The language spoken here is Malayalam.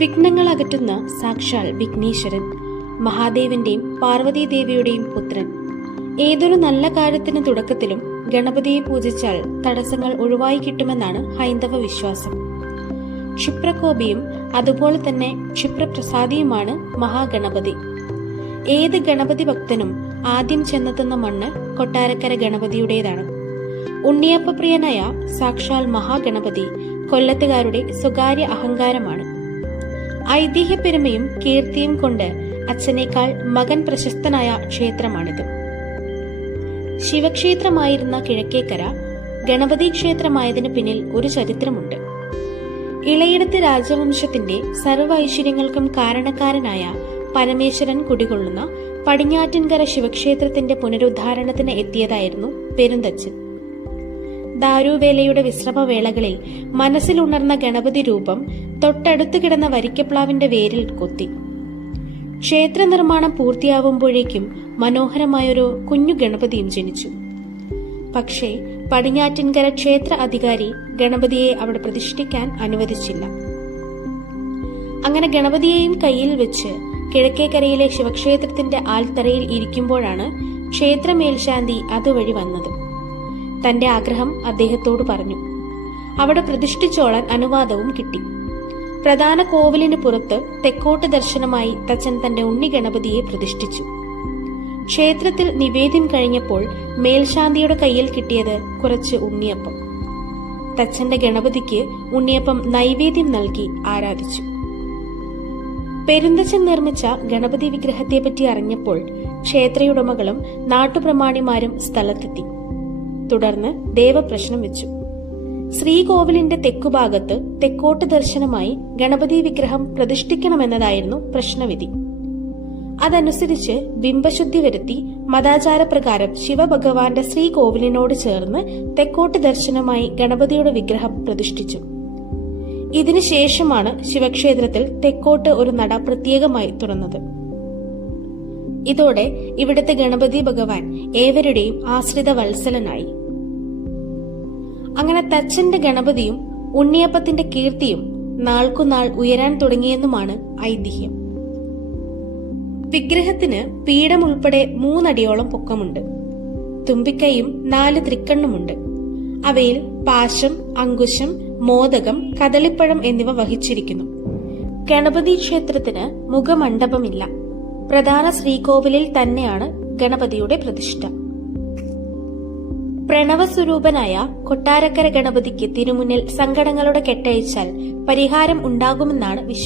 വിഘ്നങ്ങൾ അകറ്റുന്ന സാക്ഷാൽ വിഘ്നേശ്വരൻ, മഹാദേവന്റെയും പാർവതീദേവിയുടെയും പുത്രൻ. ഏതൊരു നല്ല കാര്യത്തിന് തുടക്കത്തിലും ഗണപതിയെ പൂജിച്ചാൽ തടസ്സങ്ങൾ ഒഴിവായി കിട്ടുമെന്നാണ് ഹൈന്ദവ വിശ്വാസം. ക്ഷിപ്രകോപിയും അതുപോലെ തന്നെ ക്ഷിപ്രപ്രസാദിയുമാണ് മഹാഗണപതി. ഏത് ഗണപതി ഭക്തനും ആദ്യം ചെന്നെത്തുന്ന മണ്ണ് കൊട്ടാരക്കര ഗണപതിയുടേതാണ്. ഉണ്ണിയപ്പപ്രിയനായ സാക്ഷാൽ മഹാഗണപതി കൊല്ലത്തുകാരുടെ സ്വകാര്യ അഹങ്കാരമാണ്. ഐതിഹ്യപ്പെരുമയും കീർത്തിയും കൊണ്ട് അച്ഛനേക്കാൾ മകൻ പ്രശസ്തനായ ക്ഷേത്രമാണിത്. ശിവക്ഷേത്രമായിരുന്ന കിഴക്കേക്കര ഗണപതി ക്ഷേത്രമായതിനു പിന്നിൽ ഒരു ചരിത്രമുണ്ട്. ഇളയിടത്ത് രാജവംശത്തിന്റെ സർവ്വ ഐശ്വര്യങ്ങൾക്കും കാരണക്കാരനായ പരമേശ്വരൻ കുടികൊള്ളുന്ന പടിഞ്ഞാറ്റിൻകര ശിവക്ഷേത്രത്തിന്റെ പുനരുദ്ധാരണത്തിന് എത്തിയതായിരുന്നു പെരുന്തച്ചൻ. ദാരുവേലയുടെ വിശ്രമവേളകളിൽ മനസ്സിലുണർന്ന ഗണപതി രൂപം തൊട്ടടുത്തു കിടന്ന വരിക്കപ്ലാവിന്റെ വേരിൽ കൊത്തി. ക്ഷേത്ര നിർമ്മാണം പൂർത്തിയാവുമ്പോഴേക്കും മനോഹരമായൊരു കുഞ്ഞു ഗണപതിയും ജനിച്ചു. പക്ഷേ പടിഞ്ഞാറ്റിൻകര ക്ഷേത്ര അധികാരി ഗണപതിയെ അവിടെ പ്രതിഷ്ഠിക്കാൻ അനുവദിച്ചില്ല. അങ്ങനെ ഗണപതിയെയും കയ്യിൽ വെച്ച് കിഴക്കേക്കരയിലെ ശിവക്ഷേത്രത്തിന്റെ ആൽത്തറയിൽ ഇരിക്കുമ്പോഴാണ് ക്ഷേത്ര മേൽശാന്തി അതുവഴി വന്നത്. തന്റെ ആഗ്രഹം അദ്ദേഹത്തോട് പറഞ്ഞു. അവിടെ പ്രതിഷ്ഠിച്ചോളാൻ അനുവാദവും കിട്ടി. പ്രധാന കോവിലിന് പുറത്ത് തെക്കോട്ട് ദർശനമായി തച്ചൻ തന്റെ ഉണ്ണി ഗണപതിയെ പ്രതിഷ്ഠിച്ചു. ക്ഷേത്രത്തിൽ നിവേദ്യം കഴിഞ്ഞപ്പോൾ മേൽശാന്തിയുടെ കയ്യിൽ കിട്ടിയത് കുറച്ച് ഉണ്ണിയപ്പം. തച്ചന്റെ ഗണപതിക്ക് ഉണ്ണിയപ്പം നൈവേദ്യം നൽകി ആരാധിച്ചു. പെരുന്തച്ചൻ നിർമ്മിച്ച ഗണപതി വിഗ്രഹത്തെപ്പറ്റി അറിഞ്ഞപ്പോൾ ക്ഷേത്രയുടമകളും നാട്ടുപ്രമാണിമാരും സ്ഥലത്തെത്തി. തുടർന്ന് ദേവപ്രശ്നം വെച്ചു. ശ്രീകോവിലിന്റെ തെക്കുഭാഗത്ത് തെക്കോട്ട് ദർശനമായി ഗണപതി വിഗ്രഹം പ്രതിഷ്ഠിക്കണമെന്നതായിരുന്നു പ്രശ്നവിധി. അതനുസരിച്ച് ബിംബശുദ്ധി വരുത്തി മതാചാരപ്രകാരം ശിവഭഗവാന്റെ ശ്രീകോവിലിനോട് ചേർന്ന് തെക്കോട്ട് ദർശനമായി ഗണപതിയുടെ വിഗ്രഹം പ്രതിഷ്ഠിച്ചു. ഇതിനുശേഷമാണ് ശിവക്ഷേത്രത്തിൽ തെക്കോട്ട് ഒരു നട പ്രത്യേകമായി തുറന്നത്. ഇതോടെ ഇവിടുത്തെ ഗണപതി ഭഗവാൻ ഏവരുടെയും ആശ്രിത വത്സലനായി. അങ്ങനെ തച്ചന്റെ ഗണപതിയും ഉണ്ണിയപ്പത്തിന്റെ കീർത്തിയും നാൾക്കുനാൾ ഉയരാൻ തുടങ്ങിയെന്നുമാണ് ഐതിഹ്യം. വിഗ്രഹത്തിന് പീഠം ഉൾപ്പെടെ 3 അടിയോളം പൊക്കമുണ്ട്. തുമ്പിക്കൈയും 4 തൃക്കണ്ണുമുണ്ട്. അവയിൽ പാശം, അങ്കുശം, മോദകം, കദളിപ്പഴം എന്നിവ വഹിച്ചിരിക്കുന്നു. ഗണപതി ക്ഷേത്രത്തിന് മുഖമണ്ഡപമില്ല. പ്രധാന ശ്രീകോവിലിൽ തന്നെയാണ് ഗണപതിയുടെ പ്രതിഷ്ഠ. പ്രണവസ്വരൂപനായ കൊട്ടാരക്കര ഗണപതിക്ക് തിരുമുന്നിൽ സങ്കടങ്ങളുടെ കെട്ടഴിച്ചാൽ പരിഹാരം ഉണ്ടാകുമെന്നാണ് വിശ്വാസം.